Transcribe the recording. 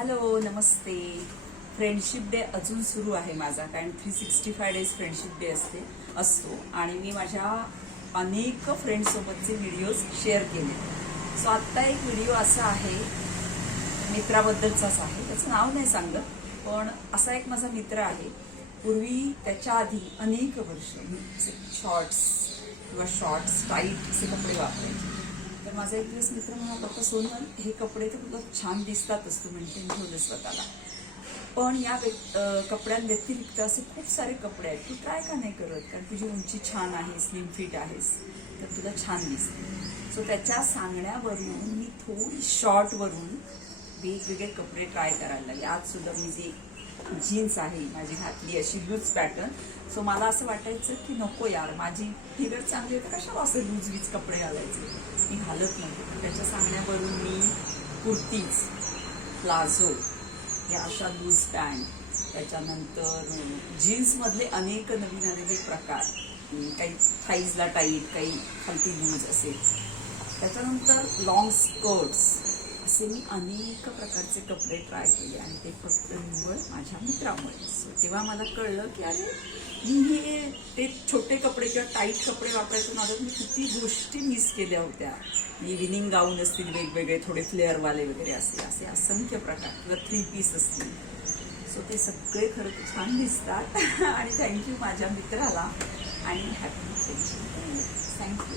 Hello नमस्ते. Friendship day अजून सुरू आहे माझा, कारण 365 डेज फ्रेंडशिप डे असतो आणि मी माझ्या अनेक फ्रेंड्ससोबतचे व्हिडिओज शेअर केले. सो आत्ता एक व्हिडिओ असा आहे, मित्राबद्दलचाच आहे, त्याचं नाव नाही सांगत, पण असा एक माझा मित्र आहे. पूर्वी त्याच्या आधी अनेक वर्ष शॉर्ट्स किंवा शॉर्ट्स टाईट असे कपडे वापरायचे. तर माझा एक दिवस मित्र म्हणाला, तर सोनल हे कपडे तर तुला छान दिसतातच, तू मेंटेन ठेवलं स्वतःला, पण या कपड्यांव्यतिरिक्त असे खूप सारे कपडे आहेत, तू ट्राय का नाही करत? कारण तुझी उंची छान आहे, स्लिम फिट आहेस, तर तुला छान दिसते. सो त्याच्या सांगण्यावरून मी थोडी शॉर्टवरून वेगवेगळे कपडे ट्राय करायला लागले. आज सुद्धा मी जी जीन्स आहे माझी घातली अशी लूज पॅटर्न. सो मला असं वाटायचं की नको यार, माझी फिगर चांगली आहे तर कशाला असं लूज वीज कपडे घालायचे, मी घालत नव्हते. त्याच्या सांगण्यावरून मी कुर्तीज, प्लाझो, या अशा लूज पॅन्ट, त्याच्यानंतर जीन्समधले अनेक नवीन प्रकार, काही थाईजला टाईट, काही खालती लूज असेल, त्याच्यानंतर लॉंग स्कर्ट्स, असे मी अनेक प्रकारचे कपडे ट्राय केले आणि ते फक्त निव्वळ माझ्या मित्रामुळे. सो तेव्हा मला कळलं की अरे मी ते छोटे कपडे किंवा टाईट कपडे वापरायचं नादात मी किती गोष्टी मिस केल्या होत्या. इव्हिनिंग गाऊन असतील वेगवेगळे, थोडे फ्लेअरवाले वगैरे असतील, असे असंख्य प्रकार, किंवा 3 पीस असतील. सो ते सगळे खरं तर छान दिसतात आणि थँक्यू माझ्या मित्राला आणि हॅपी फ्रेंडशिप. थँक्यू.